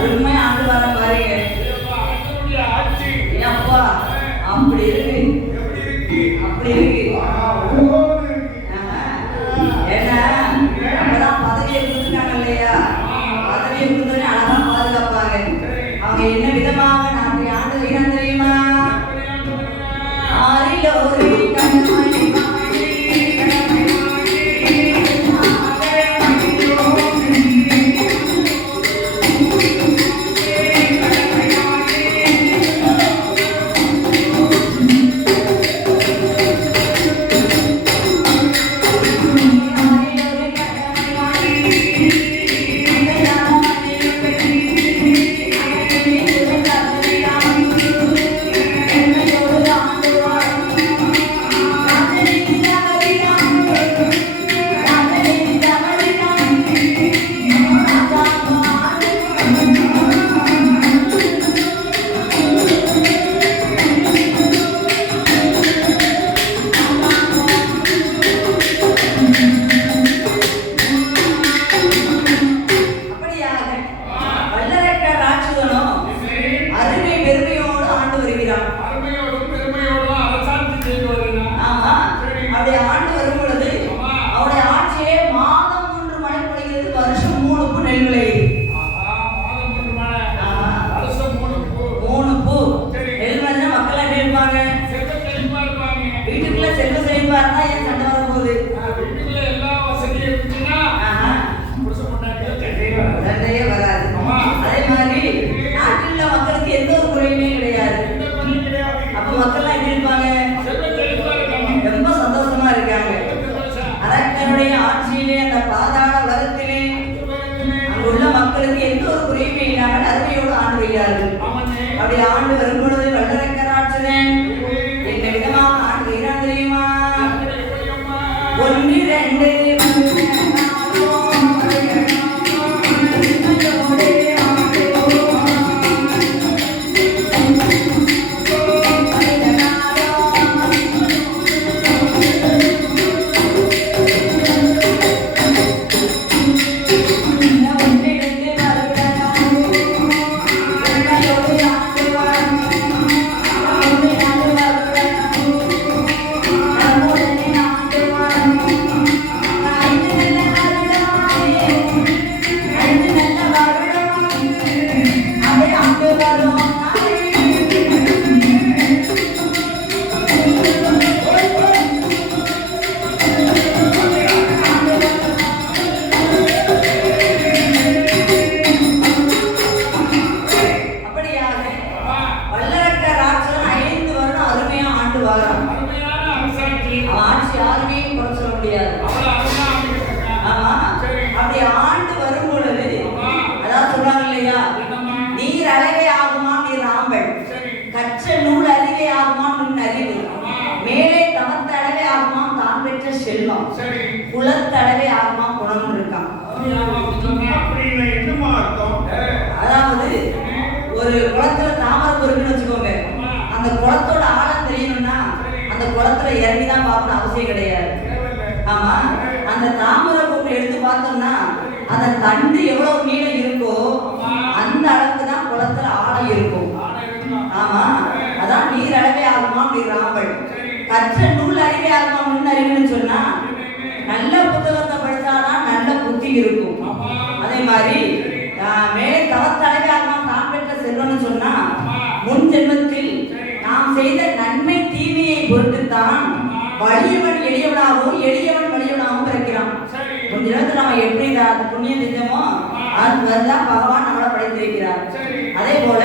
அருமையாக வர பாரு அப்பா அப்படி இருக்கு கற்ற நூல் அறிவே ஆகுமாம் நின் அறிவு. மேலே தவத்தளவே ஆகுமாம் தான் பெற்ற செல்வம். குலத்தளவே ஆகுமாம் குணம் இருக்கான் அதாவது ஒரு குளத்துல தாமரை இருக்குன்னு வச்சுக்கோங்க. அந்த குளத்தோட ஆழம் தெரியணும்னா அந்த குளத்துல இறங்கி தான் பார்க்கணும் அவசியம் கிடையாது. ஆமா அந்த தாமரை பொருள் எடுத்து பார்த்தோம்னா அந்த தண்டு எவ்வளவு நீளம் இருக்கோ அந்த அளவுக்கு ஆமா அதான் நீர் அளவே ஆகுமா அப்படி ராம்பல் கற்ற நூல் அறிவே ஆகுமா முன் அறிவுன்னு சொன்னா நல்ல புத்தகத்தை படித்தாதான் நல்ல புத்தி இருக்கும். அதே மாதிரி மேலே தவத்தளவே ஆகுமா தான் பெற்ற செல்வம்னு சொன்னா முன் ஜென்மத்தில் நாம் செய்த நன்மை தீமையை பொறுத்துத்தான் வலியவன் எளியவனாகவும் எளியவன் வலியவனாகவும் பிறக்கிறான். கொஞ்ச நேரத்தில் நம்ம எப்படி புண்ணியம் செஞ்சோமோ அது வந்தா பகவான் நம்மளை படைத்திருக்கிறார். அதே போல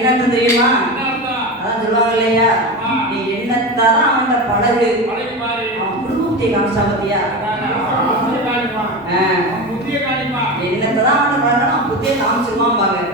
என்ன தெரியுமா? அதான் சொல்லுவாங்க இல்லையா? நீ என்னத்தாரா அவன் படகு? புதுமூர்த்தி காமிச்சா பத்தியா? என்னத்தான் அவன் பழகணும் புத்திய காமிச்சிருவான் பாருங்க.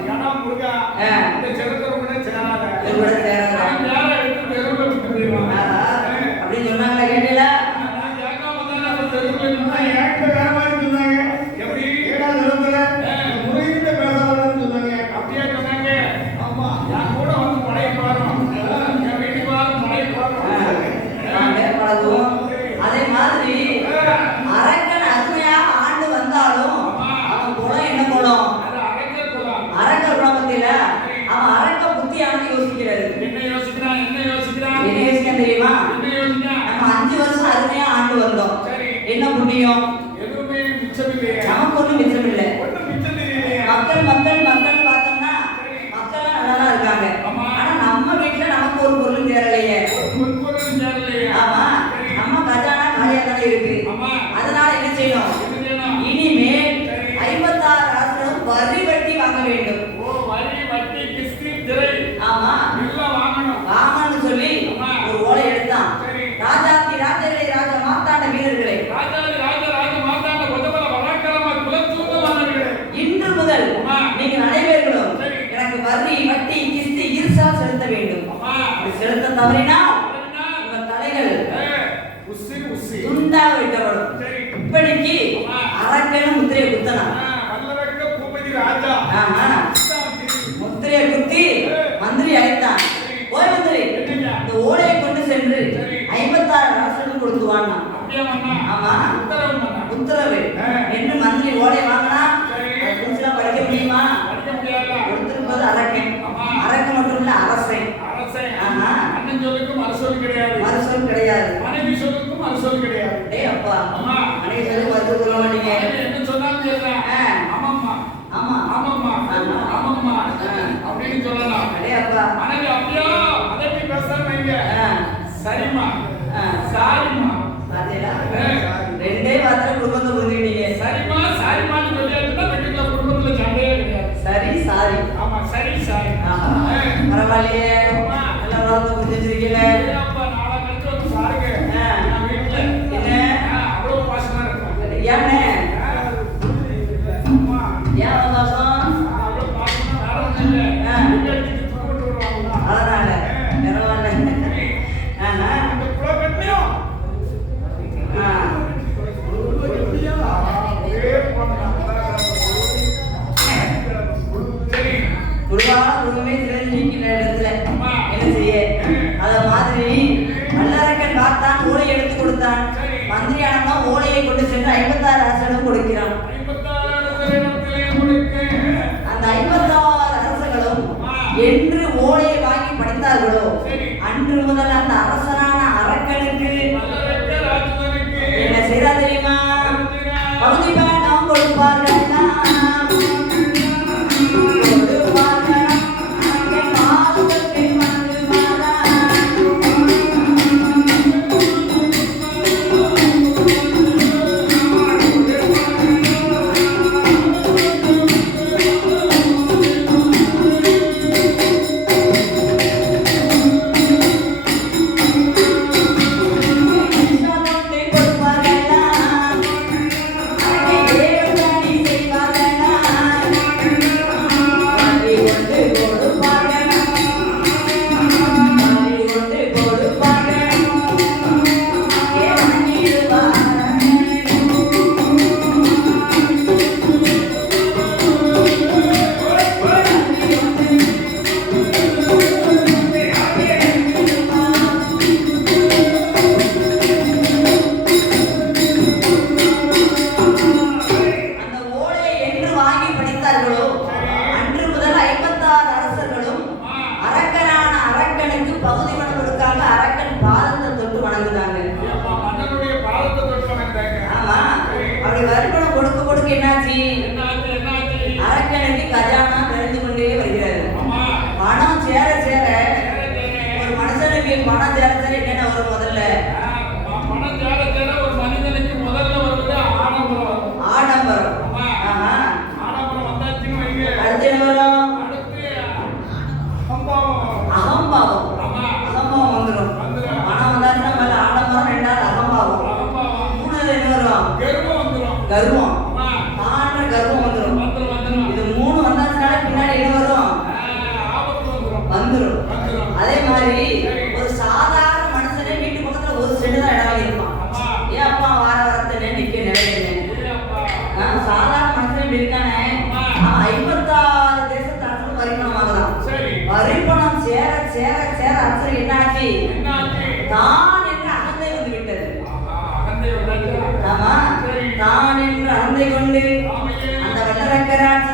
கடன்கள் நீங்க நடைபெறணும் எனக்கு வரி வட்டி கிஸ்தி இருசா செலுத்த வேண்டும். செலுத்த தவறினால் உங்க தலைகள் துண்டா வைக்கப்படும். இப்படிக்கு அரக்கன் முத்திரையை குத்தலாம். முத்திரையை குத்தி மந்திரி அழைத்தான். ஓய் மந்திரி இந்த ஓலையை கொண்டு சென்று ஐம்பத்தாறு ராசனுக்கு கொடுத்து வாங்கினான் ஆமா. உத்தரவு என்று மந்திரி ஓலை வாங்கினான் சரிம்மா. சாரிம்மா. பாத்தீங்களா ரெண்டே வார்த்தை குடும்பத்தை புரிஞ்சுக்கிட்டீங்க. சரிம்மா சாரிம்மான்னு சொல்லியாச்சுன்னா ரெண்டுக்குள்ள குடும்பத்துல சண்டையே சரி சாரி. ஆமா சரி சாரி. பரவாயில்லையே. நல்லா வார்த்தை புரிஞ்சு கேள்வி பணம் என்னென்ன வரும் முதல்ல? కలిగి ఉండి అంత వెళ్ళ